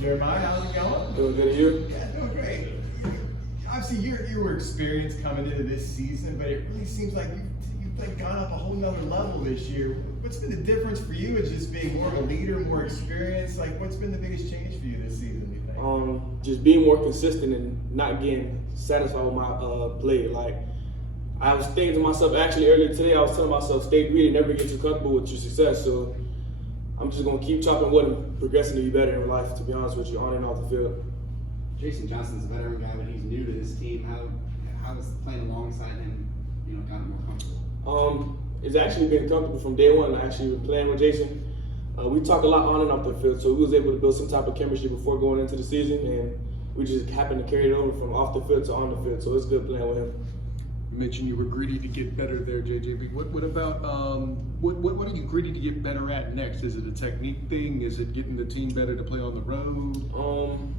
Jeremiah, how's it going? Doing good, you? Yeah, doing great. Obviously, you were experienced coming into this season, but it really seems like you've like gone up a whole nother level this year. What's been the difference for you as just being more of a leader, more experienced? Like, what's been the biggest change for you this season, you think? Just being more consistent and not getting satisfied with my play. Like, I was thinking to myself, actually earlier today, I was telling myself, stay greedy, never get too comfortable with your success. So I'm just going to keep chopping wood and progressing to be better in life, to be honest with you, on and off the field. Jason Johnson's a veteran guy, but he's new to this team. How has playing alongside him, gotten more comfortable? It's actually been comfortable from day one. I actually been playing with Jason. We talk a lot on and off the field, so we was able to build some type of chemistry before going into the season, and we just happened to carry it over from off the field to on the field. So it's good playing with him. You mentioned you were greedy to get better there, JJB. What about what are you greedy to get better at next? Is it a technique thing? Is it getting the team better to play on the road?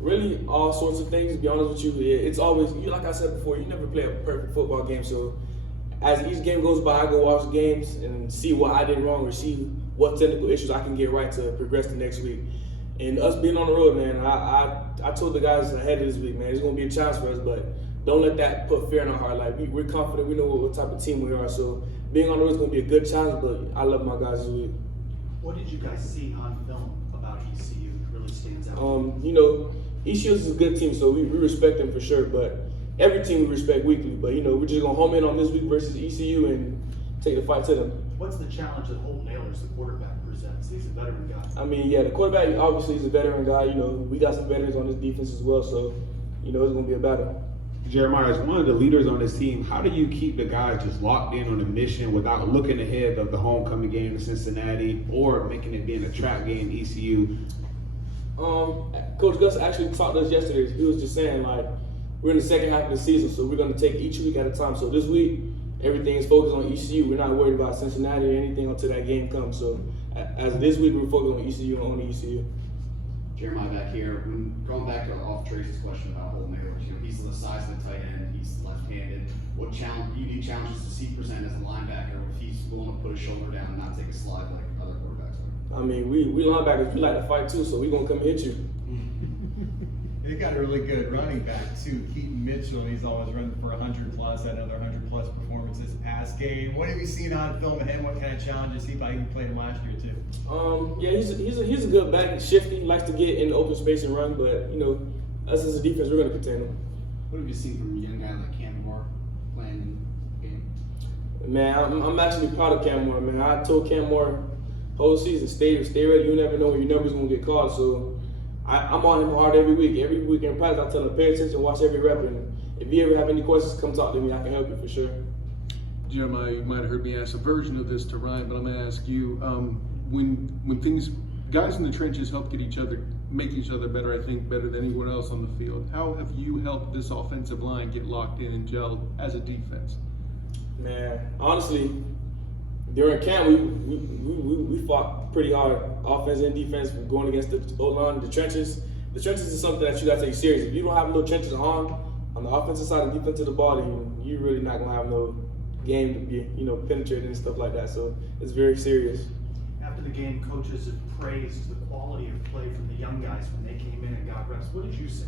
Really, all sorts of things. To be honest with you, it's always like I said before. You never play a perfect football game. So as each game goes by, I go watch games and see what I did wrong or see what technical issues I can get right to progress the next week. And us being on the road, man, I told the guys ahead of this week, man, it's going to be a challenge for us, but don't let that put fear in our heart. Like, we're confident, we know what type of team we are. So being on the road is going to be a good challenge, but I love my guys this week. What did you guys see on film about ECU that really stands out? ECU is a good team, so we respect them for sure, but every team we respect weekly. But, we're just going to home in on this week versus ECU and take the fight to them. What's the challenge that Holt Naylor's the quarterback presents? He's a veteran guy. The quarterback obviously is a veteran guy. We got some veterans on this defense as well, so, it's going to be a battle. Jeremiah, as one of the leaders on this team, how do you keep the guys just locked in on a mission without looking ahead of the homecoming game in Cincinnati or making it being a trap game ECU? Coach Gus actually talked to us yesterday. He was just saying, like, we're in the second half of the season, so we're going to take each week at a time. So this week, everything is focused on ECU. We're not worried about Cincinnati or anything until that game comes. So as this week, we're focused on ECU and only ECU. Jeremiah back here, going back to off Trace's question about Holt Naylor, he's the size of the tight end, he's left-handed. What unique challenges does he present as a linebacker if he's willing to put his shoulder down and not take a slide like other quarterbacks are? We linebackers, we like to fight too, so we're going to come hit you. They got a really good running back too, Keaton Mitchell. He's always running for 100 plus, had another 100 plus performances past game. What have you seen on film of him? What kind of challenges he probably played him last year too? He's a good back, shifty, likes to get in open space and run, but us as a defense, we're going to contain him. What have you seen from a young guy like Cam Moore playing the game? Man, I'm actually proud of Cam Moore, man. I told Cam Moore whole season, stay ready. You never know when your number's going to get called, so I'm on him hard every week. Every week in practice, I tell him, pay attention, watch every rep, and if you ever have any questions, come talk to me. I can help you for sure. Jeremiah, you might have heard me ask a version of this to Ryan, but I'm going to ask you, when guys in the trenches help make each other better, I think, better than anyone else on the field, how have you helped this offensive line get locked in and gelled as a defense? Man, honestly, during camp, we fought pretty hard, offense and defense, going against the O-line, the trenches. The trenches is something that you got to take serious. If you don't have no trenches on the offensive side and defensive of the ball, then you're really not going to have no game to be, penetrated and stuff like that. So it's very serious. After the game, coaches have praised the quality of play from the young guys when they came in and got reps. What did you say?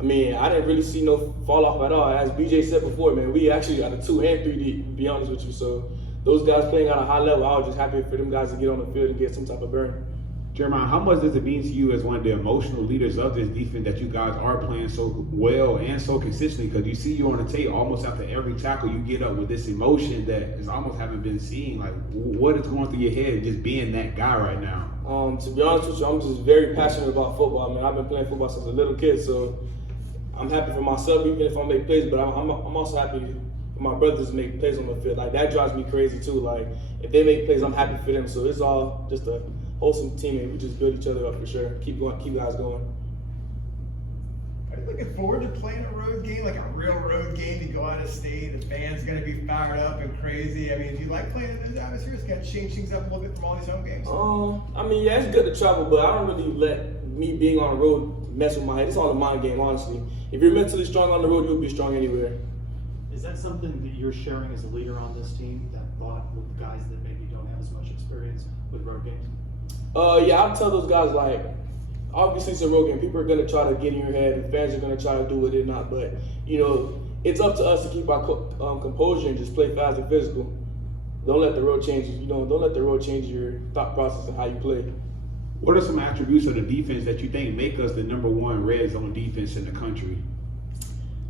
I didn't really see no fall off at all. As BJ said before, man, we actually got a 2 and 3 deep, to be honest with you. So those guys playing at a high level, I was just happy for them guys to get on the field and get some type of burn. Jeremiah, how much does it mean to you as one of the emotional leaders of this defense that you guys are playing so well and so consistently? Because you see you on the tape almost after every tackle, you get up with this emotion that is almost haven't been seen. Like, what is going through your head just being that guy right now? To be honest with you, I'm just very passionate about football. I've been playing football since a little kid, so I'm happy for myself even if I make plays, but I'm also happy for my brothers to make plays on the field. Like, that drives me crazy too. Like, if they make plays, I'm happy for them. So it's all just a wholesome team, and we just build each other up for sure. Keep guys going. Are you looking forward to playing a road game, like a real road game? You go out of state, the fans going to be fired up and crazy. Do you like playing in those atmospheres? Got to change things up a little bit from all these home games. Yeah, it's good to travel, but I don't really let me being on the road mess with my head. It's all a mind game, honestly. If you're mentally strong on the road, you'll be strong anywhere. Is that something that you're sharing as a leader on this team, that thought with guys that maybe don't have as much experience with road games? Yeah, I'll tell those guys, like, obviously it's a road game. People are going to try to get in your head, and fans are going to try to do it or not. But, you know, it's up to us to keep our composure and just play fast and physical. Don't let the road change you. Don't let the road change your thought process and how you play. What are some attributes of the defense that you think make us the #1 red zone defense in the country?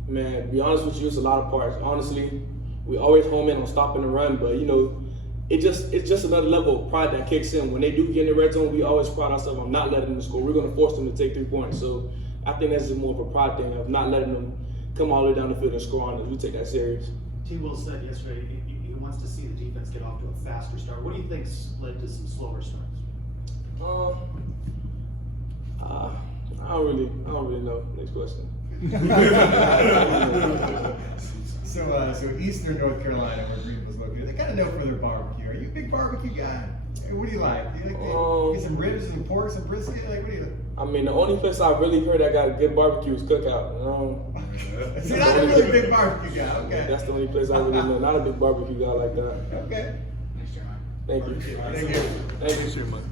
Man, to be honest with you, it's a lot of parts. Honestly, we always home in on stopping the run, but you know, it's just another level of pride that kicks in. When they do get in the red zone, we always pride ourselves on not letting them score. We're going to force them to take 3 points. So I think that's just more of a pride thing of not letting them come all the way down the field and score on us. We take that serious. T. Will said yesterday he wants to see the defense get off to a faster start. What do you think's led to some slower starts? I don't really know. Next question. So Eastern North Carolina, where Green was located, they kind of know for their barbecue. Are you a big barbecue guy? Hey, what do you like? Do you like get some ribs and pork, some brisket? Like, what do you like? I mean, the only place I've really heard that got a good barbecue is Cookout. See, not a really big barbecue guy. Okay. That's the only place I really know. Not a big barbecue guy like that. Okay. Thank you. Thank you. Thank you. Thanks, Mike.